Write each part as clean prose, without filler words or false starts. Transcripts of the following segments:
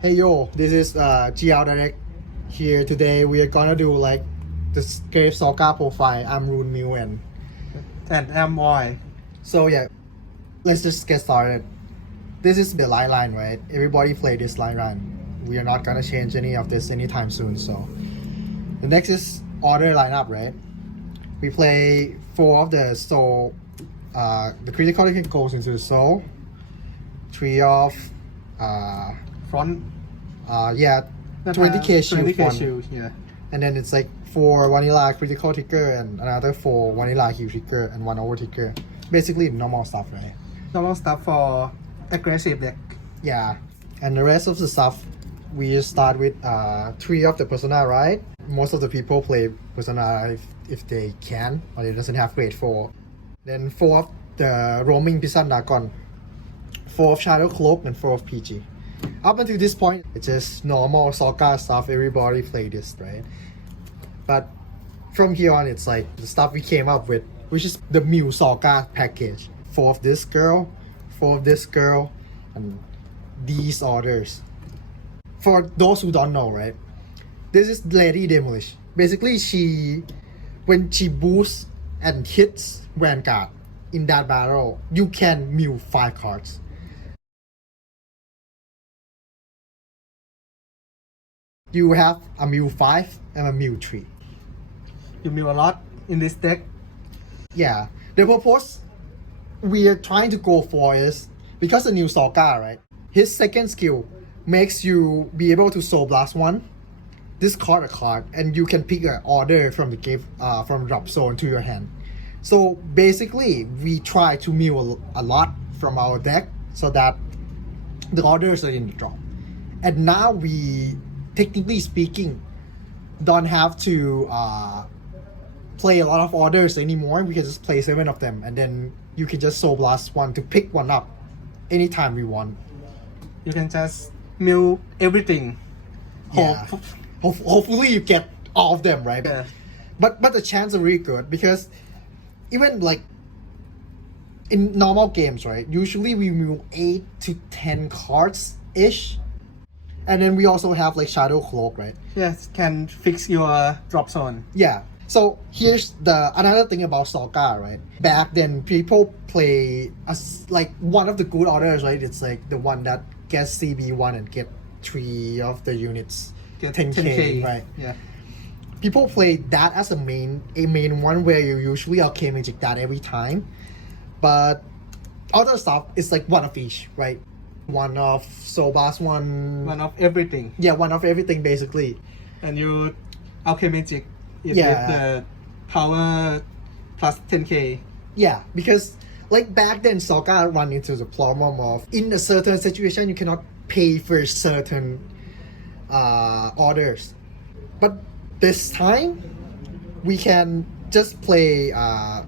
Hey yo, this is GL Direct here. Today we are gonna do like the Grave Zorga profile. I'm Rune Miu and I'm Boy. so yeah, let's just get started. This is the line, right? Everybody play this line. We are not gonna change any of this anytime soon. So the next is order lineup, right? We play 4 of the soul. The critical hit goes into the soul. 3 of Front. 20k shield 20k front. shield, yeah. And then it's like 4 vanilla critical trigger and another 4 vanilla heal trigger and 1 over trigger. Basically normal stuff, right? Normal stuff for aggressive deck. Yeah. And the rest of the stuff, we start with 3 of the persona, right? Most of the people play persona if they can, or it doesn't have grade 4. Then 4 of the roaming Pisan Dragon, 4 of Shadow Cloak, and 4 of PG. Up until this point, it's just normal Zorga stuff. Everybody play this, right? But from here on, it's like the stuff we came up with, which is the Mew Zorga package. 4 of this girl, 4 of this girl, and these orders. For those who don't know, right? This is Lady Demolish. Basically, when she boosts and hits Vanguard in that battle, you can Mew 5 cards. You have a Mew 5 and a Mew 3. You mew a lot in this deck. Yeah. The purpose we are trying to go for is, because the new Zorga, right? His second skill makes you be able to Soul Blast 1, discard a card, and you can pick an order from the game, from drop zone to your hand. So basically, we try to mew a lot from our deck so that the orders are in the drop. And now we, technically speaking, don't have to play a lot of orders anymore. We can just play 7 of them, and then you can just Soul Blast 1 to pick one up anytime we want. You can just mew everything. Yeah. Hopefully you get all of them, right? Yeah. But the chances are really good, because even like in normal games, right? Usually we move 8 to 10 cards ish. And then we also have like Shadow Cloak, right? Yes, can fix your drop zone. Yeah. So here's another thing about Zorga, right? Back then, people play as like one of the good orders, right? It's like the one that gets CB1 and get 3 of the units, Get 10k, right? Yeah. People play that as a main one, where you usually okay magic that every time. But other stuff is like one of each, right? One of Soul Blast 1. One of everything. Yeah, one of everything basically. And you alchemy magic it Yeah. with the power plus 10k. Yeah, because like back then, Zorga run into the problem of, in a certain situation, you cannot pay for certain orders. But this time, we can just play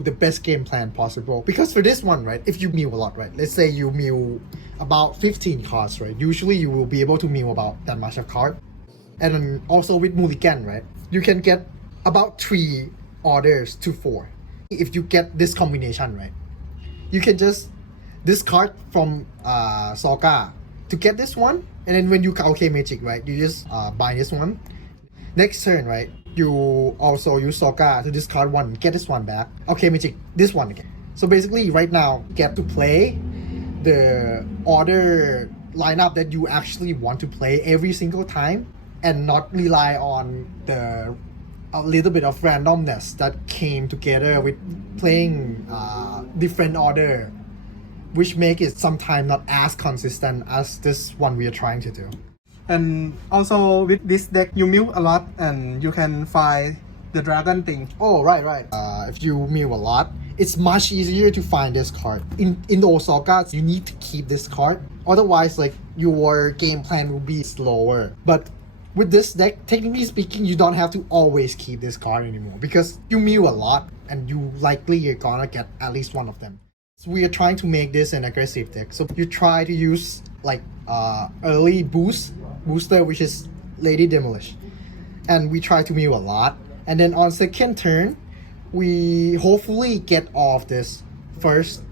the best game plan possible. Because for this one, right, if you mew a lot, right, let's say you mew about 15 cards, right, usually you will be able to mew about that much of card. And then also with Mulligan, right, you can get about 3 orders to 4. If you get this combination, right, you can just discard from Zorga to get this one, and then when you okay magic, right, you just buy this one. Next turn, right, you also use Zorga to discard 1, get this one back. Okay magic this one again. So basically, right now, get to play the order lineup that you actually want to play every single time, and not rely on a little bit of randomness that came together with playing different order, which make it sometimes not as consistent as this one we are trying to do. And also with this deck, you mew a lot and you can find the dragon thing. Oh, right. If you mew a lot, it's much easier to find this card. In those Zorgas, you need to keep this card. Otherwise, like, your game plan will be slower. But with this deck, technically speaking, you don't have to always keep this card anymore, because you mew a lot and you likely are gonna get at least one of them. So we are trying to make this an aggressive deck. So you try to use like early booster, which is Lady Demolish, and we try to mew a lot. And then on second turn, we hopefully get all of this first,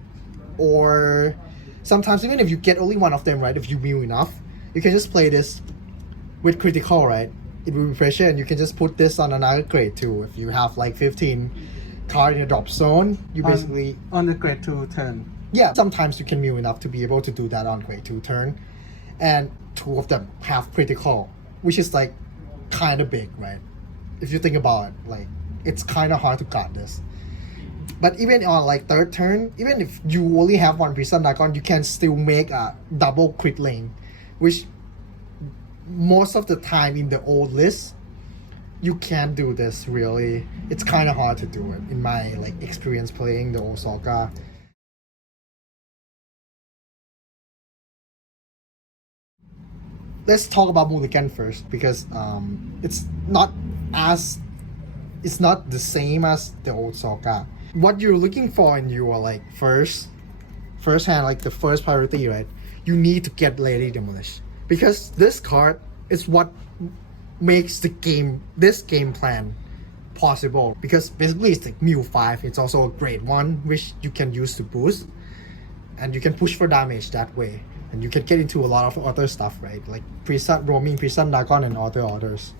or sometimes even if you get only one of them, right, if you mew enough, you can just play this with critical, right? It will be pressure, and you can just put this on another grade too. If you have like 15 card in a drop zone, you basically on the grade 2 turn. Yeah, sometimes you can mill enough to be able to do that on grade 2 turn, and 2 of them have critical, which is like kind of big, right? If you think about it, like it's kind of hard to guard this. But even on like 3rd turn, even if you only have 1 Prison Dragon, you can still make a double crit lane, which most of the time in the old list, you can't do this really. It's kind of hard to do it in my like experience playing the old Zorga. Let's talk about Mulligan first because it's not the same as the old Zorga. What you're looking for in your like first hand, like the first priority, right? You need to get Lady Demolish because this card is what makes this game plan possible, because basically it's like Mew 5. It's also a grade 1 which you can use to boost, and you can push for damage that way, and you can get into a lot of other stuff, right? Like roaming Prison Dragon and other orders.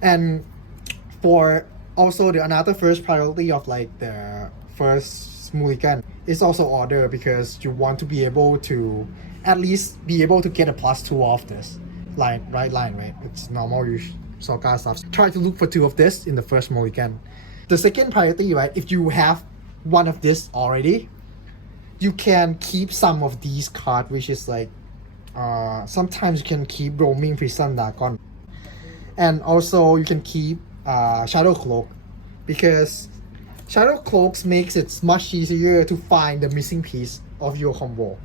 And for also another first priority of like the first mulligan is also order, because you want to be able to at least be able to get a +2 off this line, right? It's normal Zorga stuff. Try to look for 2 of this in the first mulligan. The second priority, right? If you have 1 of this already, you can keep some of these cards, which is like sometimes you can keep roaming Prison Dragon, and also you can keep Shadow Cloak, because Shadow Cloaks makes it much easier to find the missing piece of your combo,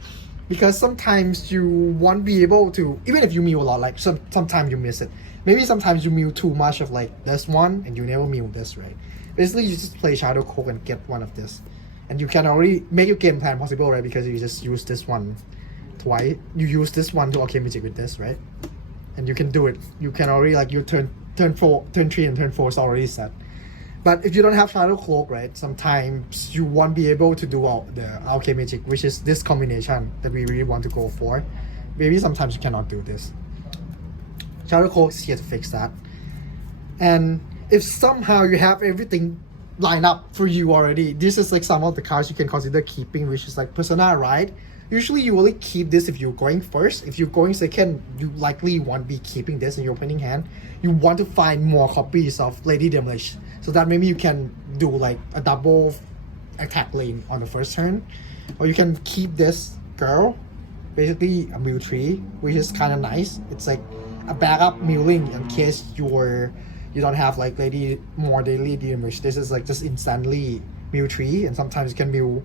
because sometimes you won't be able to, even if you mill a lot, like sometimes you miss it. Maybe sometimes you mill too much of like this one and you never mill this, right? Basically you just play Shadow Cloak and get 1 of this, and you can already make your game plan possible, right? Because you just use this one twice. You use this one to okay magic with this, right? And you can do it. You can already like your turn 3 and turn 4 is already set. But if you don't have Shadow Cloak, right, sometimes you won't be able to do all the okay magic, which is this combination that we really want to go for. Maybe sometimes you cannot do this. Shadow Cloak is here to fix that. And if somehow you have everything lined up for you already, this is like some of the cards you can consider keeping, which is like Persona Ride. Usually you only keep this if you're going first. If you're going second, you likely won't be keeping this in your opening hand. You want to find more copies of Lady Demolish, so that maybe you can do like a double attack lane on the first turn. Or you can keep this girl, basically a Mew tree, which is kind of nice. It's like a backup milling in case you don't have like Lady Demolish. This is like just instantly Mew tree, and sometimes you can Mew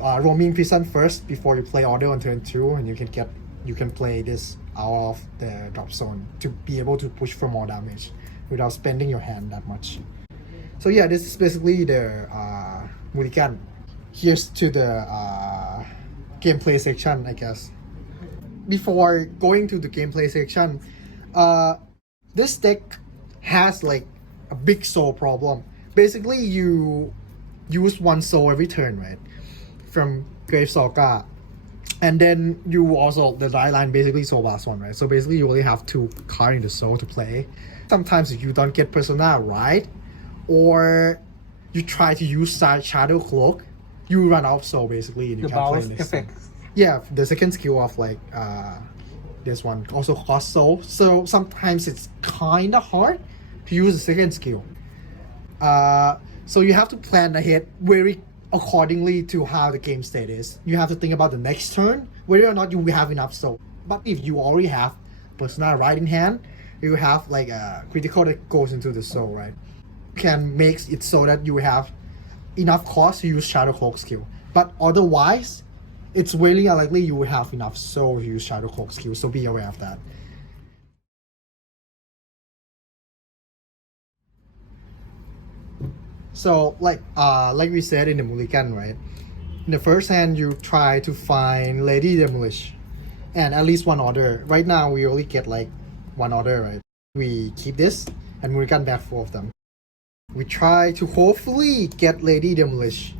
roaming prison first before you play order on turn 2, and you can play this out of the drop zone to be able to push for more damage without spending your hand that much. So yeah, this is basically the mulligan. Here's to the gameplay section, I guess. Before going to the gameplay section, this deck has like a big soul problem. Basically you use 1 soul every turn, right? From Grave Zorga, and then you also the die line basically soul last 1, right? So basically you only have 2 cards in the soul to play. Sometimes if you don't get Persona right, or you try to use Shadow Cloak, you run out of soul basically, and you can't play next effect. time. Yeah, the second skill of like this one also costs soul, so sometimes it's kind of hard to use the second skill. So you have to plan ahead very accordingly to how the game state is. You have to think about the next turn, whether or not you have enough soul. But if you already have Persona right in hand, you have like a critical that goes into the soul, right? You can make it so that you have enough cost to use Shadow Cloak skill. But otherwise, it's really unlikely you will have enough soul to use Shadow Cloak skill, so be aware of that. So like we said in the mulligan, right? In the first hand, you try to find Lady Demolish and at least 1 order. Right now, we only get like 1 order, right? We keep this and mulligan back 4 of them. We try to hopefully get Lady Demolish.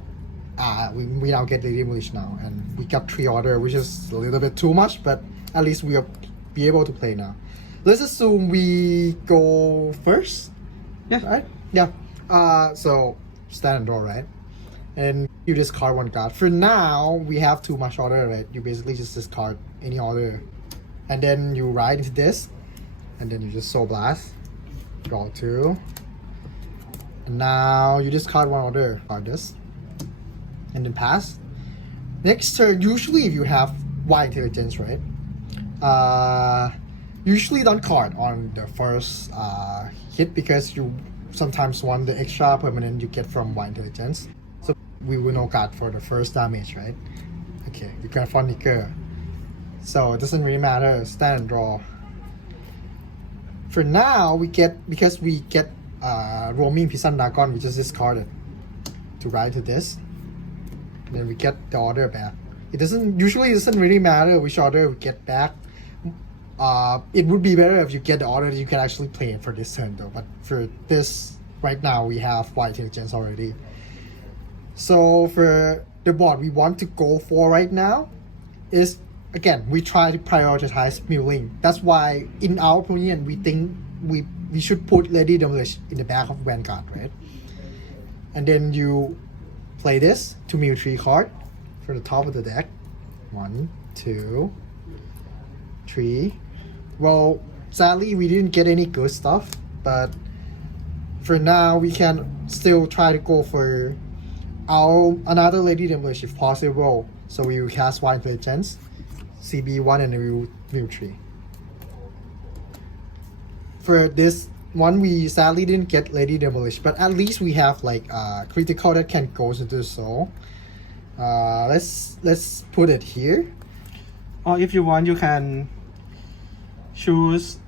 We now get Lady Demolish now, and we got 3 order, which is a little bit too much, but at least we are be able to play now. Let's assume we go first. Yeah. Right? Yeah. So stand and draw, right? And you discard one card. For now, we have too much order, right? You basically just discard any order. And then you ride into this. And then you just Soul Blast. Draw 2. And now you discard one order. Card this. And then pass. Next turn, usually if you have Wild Intelligence, right? Usually don't card on the first hit because you sometimes want the extra permanent you get from Wild Intelligence. So we will no card for the first damage, right? Okay, we got Fun Nicker. So it doesn't really matter. Stand and draw. For now, because we get Roaming Prison Dragon, we just discard it to ride to this. And then we get the order back. It doesn't really matter which order we get back. It would be better if you get the order you can actually play it for this turn though. But for this, right now we have Wild Intelligence already. So for the board we want to go for right now is, again, we try to prioritize milling. That's why, in our opinion, we think we should put Lady Demolish in the back of Vanguard, right? And then you play this to mill 3 card for the top of the deck. 1, 2, 3. Well, sadly, we didn't get any good stuff, but for now, we can still try to go for another Lady Demolish if possible. So we will cast Wild Intelligence, CB1, and then we will mill 3. For this one, we sadly didn't get Lady Demolish, but at least we have like critical that can go into the soul. Let's put it here. Or if you want, you can choose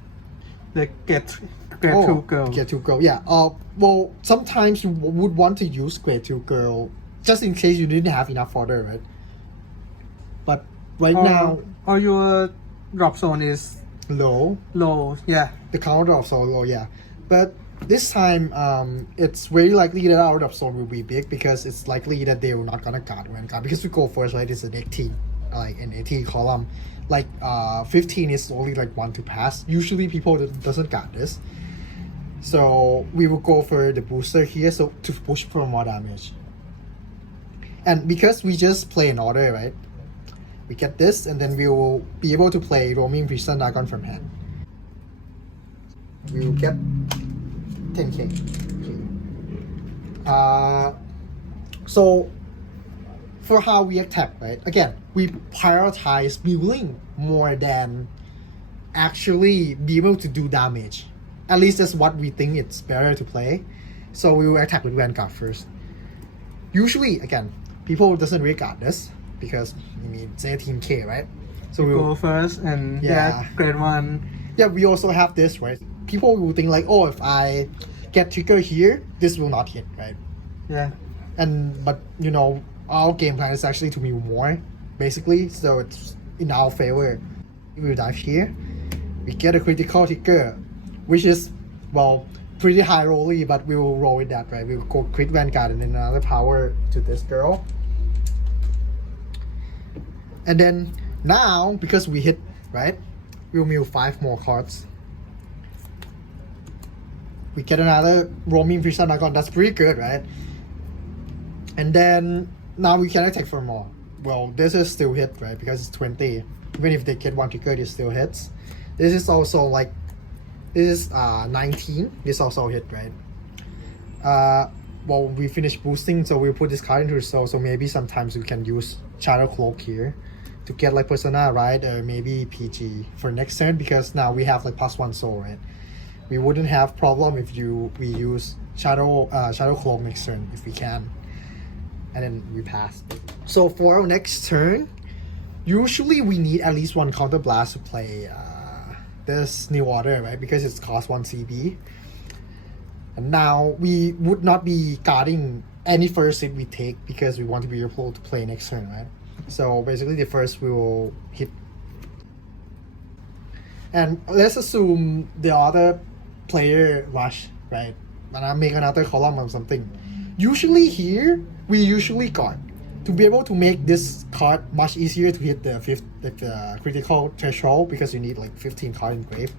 the get 2 girl. Get 2 girl, yeah. Well, sometimes you would want to use grade 2 girl just in case you didn't have enough order, right? But right now, or your drop zone is low, yeah. The counter of so low, yeah. But this time, it's very likely that our drop zone will be big because it's likely that they will not gonna guard Vanguard because we go first, right? It's an 18, like an 18 column. Like 15 is only like 1 to pass. Usually people doesn't guard this. So we will go for the booster here, so to push for more damage. And because we just play an order, right? We get this, and then we will be able to play Roaming Prison Dragon from hand. We will get 10k. So for how we attack, right? Again, we prioritize milling more than actually be able to do damage. At least that's what we think it's better to play. So we will attack with Vanguard first. Usually, again, people doesn't really guard this because I mean it's 18k, right? So we go first and grade 1. Yeah, we also have this, right? People will think like, oh, if I get trigger here, this will not hit, right? Yeah. But you know, our game plan is actually to mill more, basically. So it's in our favor. We will dive here. We get a critical trigger, which is, well, pretty high rolly, but we will roll with that, right? We will go crit Vanguard and then another power to this girl. And then now, because we hit, right? We'll mill 5 more cards. We get another Roaming Prison Dragon. That's pretty good, right? And then now we can attack for more. Well, this is still hit, right? Because it's 20. Even if they get 1 trigger, it still hits. This is also like, this is 19. This also hit, right? Well, we finished boosting, so we'll put this card into the soul. So maybe sometimes we can use Shadow Cloak here to get like Persona, right? Or maybe PG for next turn, because now we have like +1 soul, right? We wouldn't have problem if we use Shadow Cloak next turn if we can. And then we pass. So for our next turn, usually we need at least 1 counter blast to play this new order, right? Because it's cost 1 CB. And now we would not be guarding any first hit we take because we want to be able to play next turn, right? So basically the first we will hit. And let's assume the other player rush, right? And I make another column or something. Usually here, we usually guard. to be able to make this card much easier to hit the critical threshold because you need like 15 cards in grave.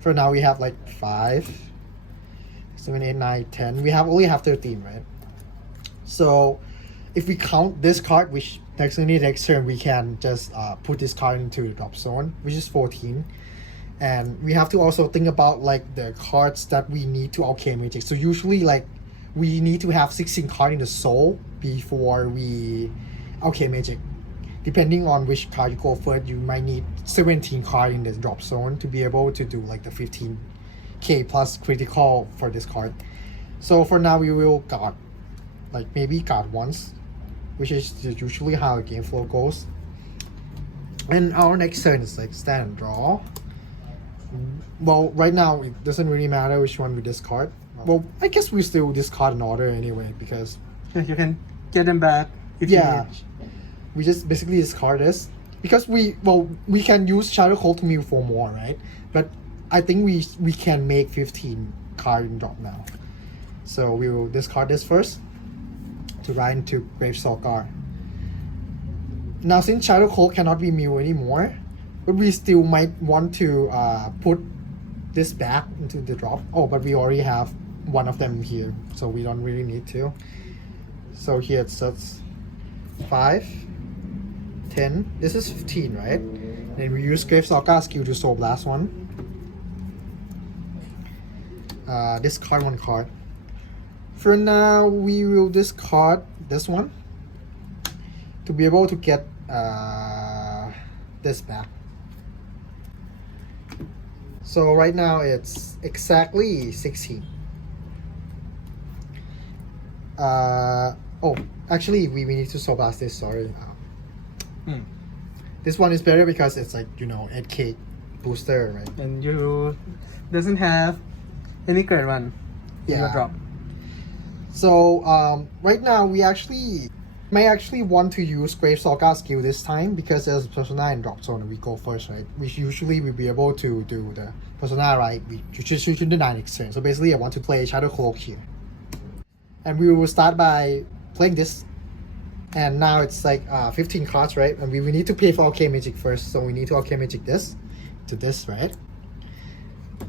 For now we have like 5, 7, 8, 9, 10. We only have 13, right? So if we count this card, which next turn we can just put this card into the drop zone, which is 14. And we have to also think about like the cards that we need to okay magic. So usually like we need to have 16 cards in the soul before we okay magic. Depending on which card you go first, you might need 17 cards in the drop zone to be able to do like the 15k plus critical for this card. So for now we will guard, like maybe guard once, which is usually how the game flow goes. And our next turn is like stand and draw. Well, right now it doesn't really matter which one we discard. Well, I guess we still discard in order anyway because you can get them back if you need. We just basically discard this because we can use Shadow Cloak to mill for more, right? But I think we can make 15 card in drop now. So we will discard this first to ride into Grave Zorga. Now since Shadow Cloak cannot be milled anymore, but we still might want to put this back into the drop. Oh, but we already have one of them here, so we don't really need to. So here it says 5, 10. This is 15, right? Then we use Grave Zorga skill to soul blast one. Discard one card. For now, we will discard this one to be able to get this back. So right now it's exactly 16. Oh, actually we need to soul blast this, sorry. This one is better because it's like, 8k booster, right? And you doesn't have any grade one in your drop. So right now we may actually want to use Grave Zorga skill this time because there's Persona in drop zone and we go first, right? Which usually we'll be able to do the Persona, right? We should do 9 next turn. So basically I want to play Shadow Cloak here. And we will start by playing this. And now it's like 15 cards, right? And we need to pay for okay magic first. So we need to okay magic this to this, right?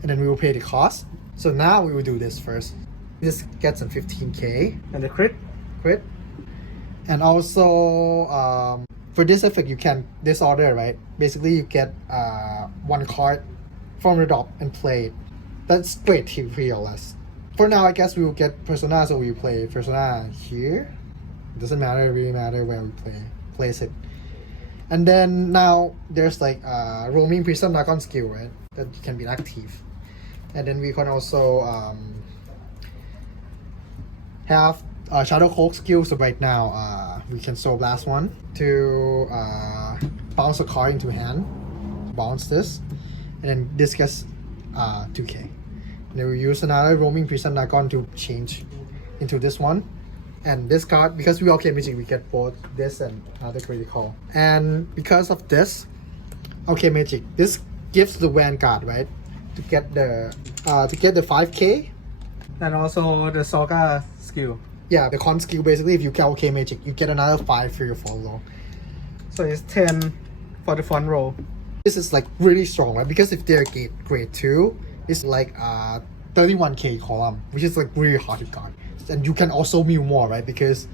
And then we will pay the cost. So now we will do this first. This gets an 15k. And the crit? Crit. And also, for this effect, you can disorder, right? Basically, you get one card from the drop and play it. That's great, here or less. For now, I guess we will get Persona, so we play Persona here. It doesn't really matter where we place it. And then now there's like roaming Prism Dragon skill, right? That can be active. And then we can also have Shadow Cloak skill. So right now we can soul blast one to bounce a card into hand, bounce this, and then this gets 2k. And then we use another roaming Prism Dragon to change into this one. And this card, because we okay magic, we get both this and another critical. And because of this, okay magic, this gives the Vanguard, right? To get the 5k. And also the Zorga skill. Yeah, the con skill basically, if you get okay magic, you get another 5 for your follow. So it's 10 for the front row. This is like really strong, right? Because if they're grade 2, it's like 31k column, which is like really hard to guard. And you can also mill more, right? Because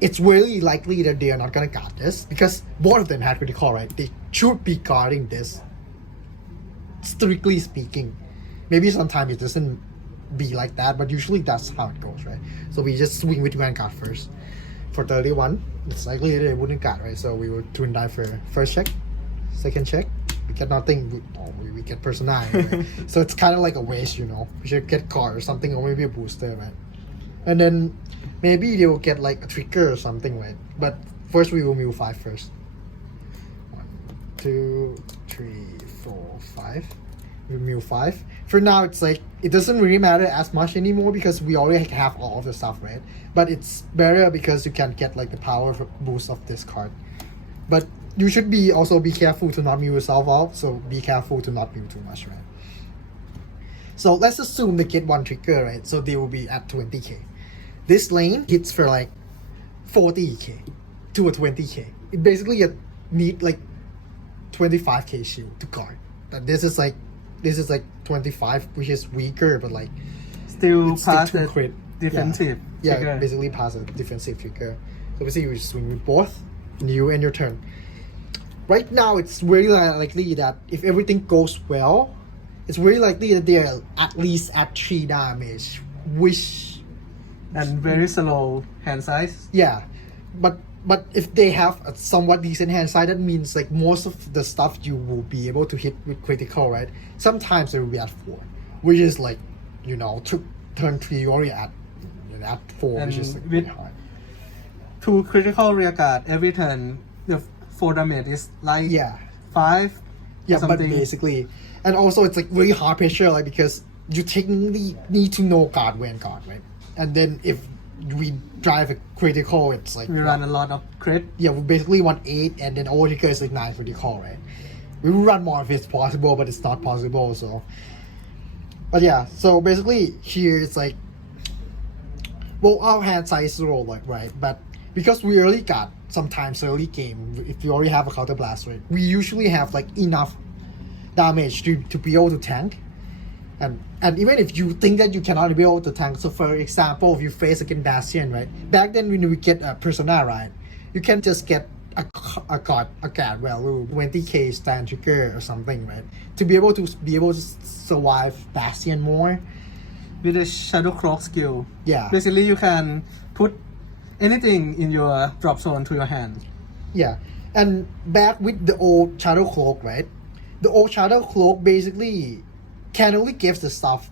it's really likely that they are not gonna guard this because both of them had critical, right? They should be guarding this. Strictly speaking, maybe sometimes it doesn't be like that, but usually that's how it goes, right? So we just swing with Vanguard first. For 31, it's likely they wouldn't guard, right? So we would twin die for first check, second check. We get nothing. We get Persona, right? So it's kind of like a waste, We should get card or something, or maybe a booster, right? And then maybe they will get like a trigger or something, right? But first we will mill 5 first. 1, 2, 3, 4, 5. We mill 5. For now, it's like it doesn't really matter as much anymore because we already have all of the stuff, right? But it's better because you can get like the power boost of this card. But you should also be careful to not mill yourself out. So be careful to not mill too much, right? So let's assume they get one trigger, right? So they will be at 20k. This lane hits for like 40k. to a 20k. It basically you need like 25k shield to guard. But this is like 25, which is weaker, but like Still it's still pass too the crit. defensive Yeah, trigger. basically pass a defensive trigger. So basically you swing with both, and you end your turn. Right now, it's very likely that if everything goes well, it's very likely that they're at least at 3 damage, which And very slow hand size. yeah, but if they have a somewhat decent hand size, that means like most of the stuff you will be able to hit with critical, right? Sometimes it will be at 4, which is like, you know, turn 3 already at 4, which is like And really with- hard. 2 critical rear guard every turn. The 4 damage is like Yeah. 5 or Yeah, but something. basically, and also it's like really hard pressure, like because you technically need to know guard Vanguard, right? And then if we drive a critical, it's like we run a lot of crit. yeah, we basically want 8, and then over trigger is like 9 critical, right? We will run more if it's possible, but it's not possible. So, but yeah, so basically here it's like, well, our hand size is low, like right, but because we already got sometimes early game, if you already have a counter blast, right, we usually have like enough damage to be able to tank. And even if you think that you cannot be able to tank, so for example, if you face against Bastion, right? Back then when we get a Persona, right? You can just get a guard value, 20k stand trigger or something, right? To be able to survive Bastion more. With the shadow cloak skill. Yeah. Basically, you can put anything in your drop zone to your hand. Yeah. And back with the old Shadow Cloak, right? The old Shadow Cloak basically can only give the stuff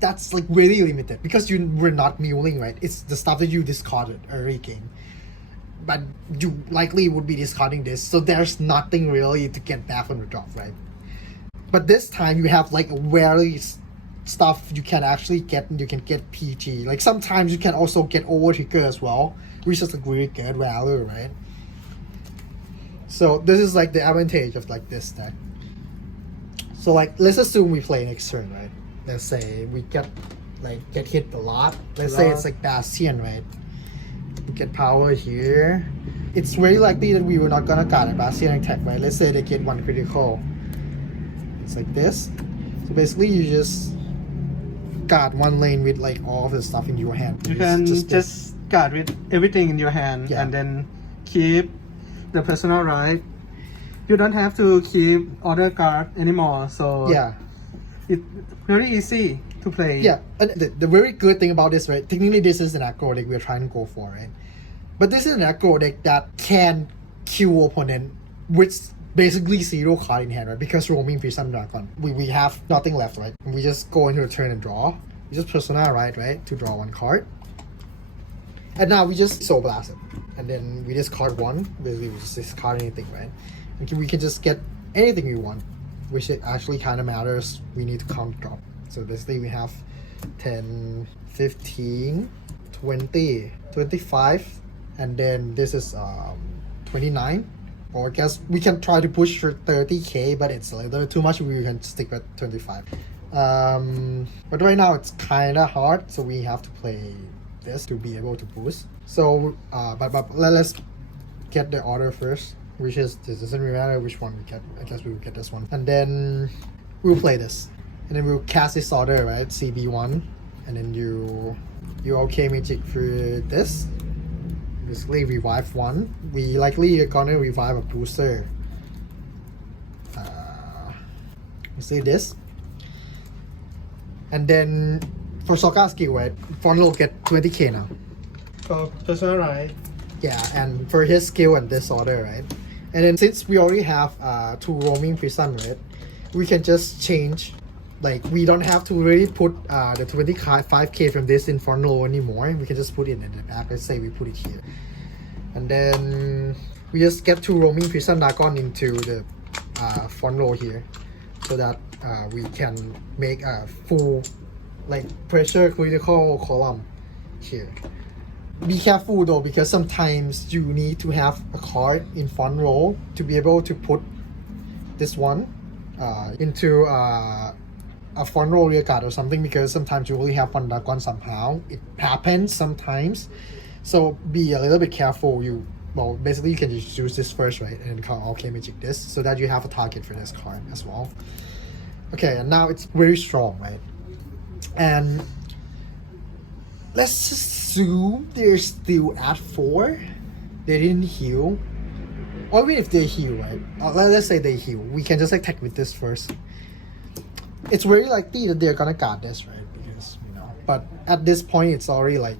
that's like really limited because you were not mulling, right? It's the stuff that you discarded early game. But you likely would be discarding this, so there's nothing really to get back on the drop, right? But this time you have like very stuff you can actually get, and you can get PG. Like sometimes you can also get over trigger as well, which is like really good value, right? So this is like the advantage of like this deck. So like let's assume we play next turn, right? Let's say we get hit a lot. Let's say it's like Bastion, right? We get power here. It's very likely that we were not gonna guard a Bastion attack, right? Let's say they get 1 critical. It's like this. So basically you just guard 1 lane with like all of the stuff in your hand. You can just guard with everything in your hand Yeah. and then keep the personal right. You don't have to keep other guard anymore. So yeah. it's very easy to play. Yeah, and the very good thing about this, right? Technically, this is an aggro deck we're trying to go for, right? But this is an aggro deck that can kill opponent with basically 0 card in hand, right? Because roaming Prison Dragon, we have nothing left, right? We just go into a turn and draw. We just Persona right, to draw 1 card. And now we just Soul Blast it. And then we discard 1. Basically, we just discard anything, right? And we can just get anything we want, which it actually kind of matters. We need to count drop. So basically we have 10, 15, 20, 25, and then this is 29. Or I guess we can try to push for 30k, but it's a little too much. We can stick with 25. But right now it's kind of hard, so we have to play this to be able to boost. So, but let's get the order first. Which is, this doesn't really matter which one we get. I guess we will get this one. And then we'll play this. And then we'll cast this order, right? CB1. And then you okay magic for this. Basically revive 1. We likely are gonna revive a booster. Let's say this. And then for Zorga skill, right? Fon will get 20k now. For personal right. Yeah, and for his skill and this order, right? And then since we already have 2 roaming prison, right? We can just change. Like, we don't have to really put the 25k from this in front row anymore. We can just put it in the back. Let's say we put it here. And then we just get 2 roaming prison dragon into the front row here. So that we can make a full like pressure critical column here. Be careful though, because sometimes you need to have a card in front row to be able to put this one into a front row rear guard or something, because sometimes you only have 1 dragon somehow. It happens sometimes. So be a little bit careful. You well, basically you can just use this first, right? And then okay magic this so that you have a target for this card as well. Okay, and now it's very strong, right? And let's assume they're still at 4. They didn't heal. Or even if they heal, right? Let's say they heal. We can just attack with this first. It's very likely that they're gonna guard this, right? Because, but at this point, it's already like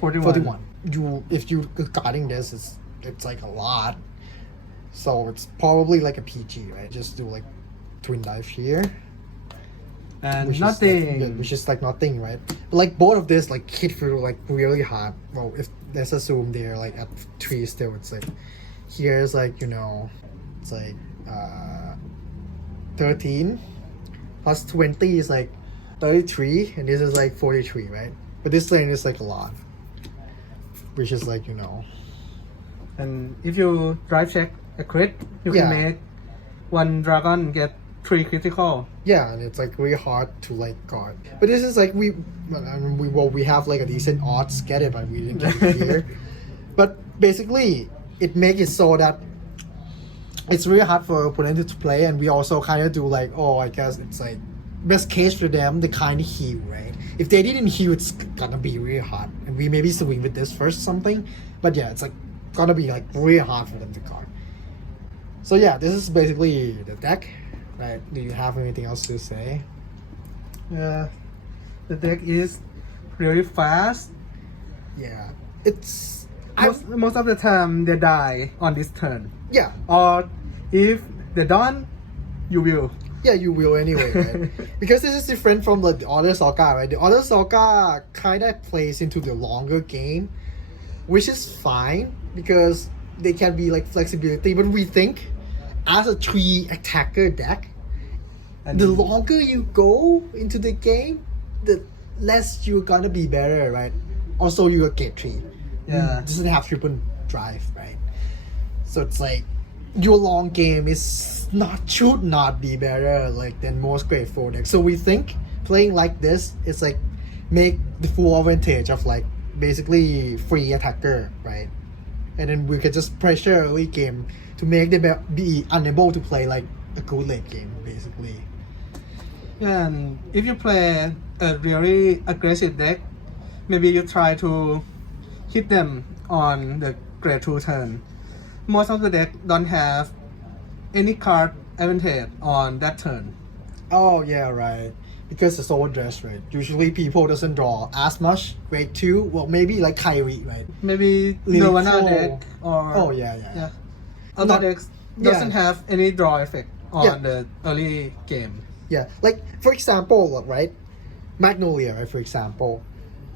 41. If you're guarding this, it's like a lot. So it's probably like a PG, right? Just do like twin dive here. And nothing. Which is like nothing, right? But like both of this like hit through like really hard. Well, if let's assume they're like at 3 still, it's like here's like it's like 13 plus 20 is like 33, and this is like 43, right? But this lane is like a lot, which is like And if you drive check a crit, you Yeah. can make one dragon get 3 critical. Yeah, and it's like really hard to like guard. But this is like we have like a decent odds get it, but we didn't get it here. But basically, it makes it so that it's really hard for opponent to play, and we also kind of do like, I guess it's like best case for them, they kind of heal, right? If they didn't heal, it's gonna be really hard, and we maybe swing with this first or something. But yeah, it's like gonna be like really hard for them to guard. So yeah, this is basically the deck. Right. Do you have anything else to say? Yeah, the deck is really fast. Yeah. It's Most of the time they die on this turn. yeah. Or if they don't, you will. Yeah, you will anyway, right? Because this is different from the other Zorga, right? The other Zorga kind of plays into the longer game, which is fine because they can be like flexibility. But we think as a 3 attacker deck, And the longer you go into the game, the less you're gonna be better, right? Also, you're a gate 3. Yeah. It doesn't have triple drive, right? So it's like your long game should not be better like than most grade 4 decks. So we think playing like this is like make the full advantage of like basically free attacker, right? And then we can just pressure early game to make them be unable to play like a good late game, basically. And if you play a really aggressive deck, maybe you try to hit them on the grade 2 turn. Most of the deck don't have any card advantage on that turn. Oh yeah, right. Because it's overdress, right? Usually people doesn't draw as much grade 2. Well, maybe like Kyrie, right? Maybe Lily Nirvana Cole. deck or Oh yeah. other Not- decks doesn't yeah. have any draw effect on Yeah. the early game. Yeah, like for example, right? Magnolia, right? For example,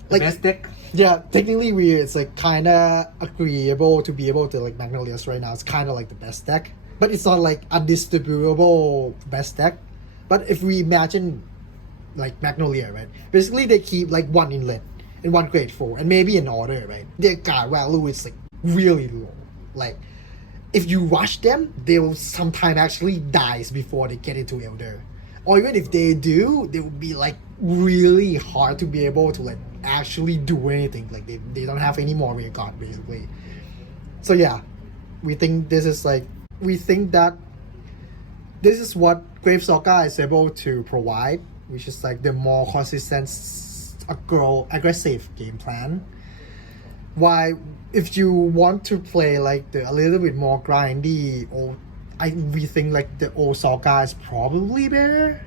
The like best deck. yeah, technically it's like kind of agreeable to be able to like Magnolias right now. It's kind of like the best deck, but it's not like undistributable best deck. But if we imagine like Magnolia, right? Basically they keep like 1 inlet and 1 grade 4 and maybe an order, right? Their guard value is like really low. Like if you rush them, they will sometimes actually dies before they get into Elder. Or even if they do, they will be like really hard to be able to like actually do anything. Like they don't have any more rear guard basically. So yeah, we think that this is what Grave Zorga is able to provide, which is like the more consistent, aggressive game plan. Why, if you want to play like a little bit more grindy, we think like the old Zorga is probably better.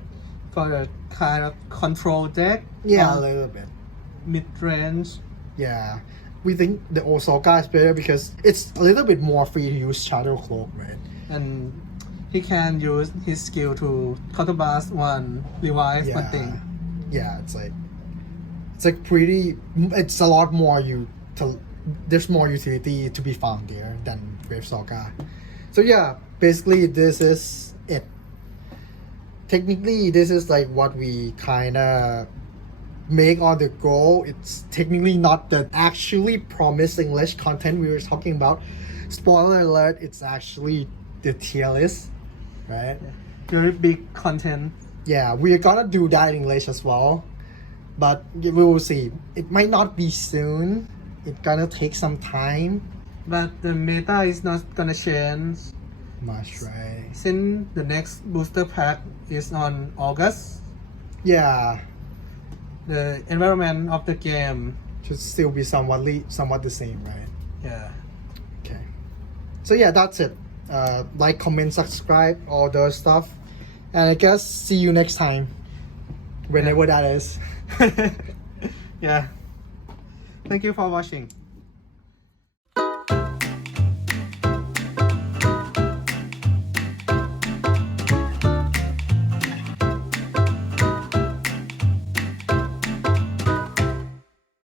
For the kind of control deck. Yeah, a little bit. Mid range. Yeah, we think the old Zorga is better because it's a little bit more free to use Shadow Cloak, right? And he can use his skill to counterblast one, revive one thing. Yeah, it's like pretty. It's a lot more there's more utility to be found there than Grave Zorga. So yeah, basically this is it. Technically, this is like what we kind of make on the go. It's technically not the actually promised English content we were talking about. Spoiler alert, it's actually the tier list, right? Very big content. Yeah, we're gonna do that in English as well, but we will see. It might not be soon. It's gonna take some time. but the meta is not gonna change Much, right? since the next booster pack is on August. Yeah, The environment of the game, should still be somewhat the same, right? yeah. Okay. So yeah, that's it. Like, comment, subscribe, all those stuff, and I guess see you next time, whenever that is. Yeah. Thank you for watching.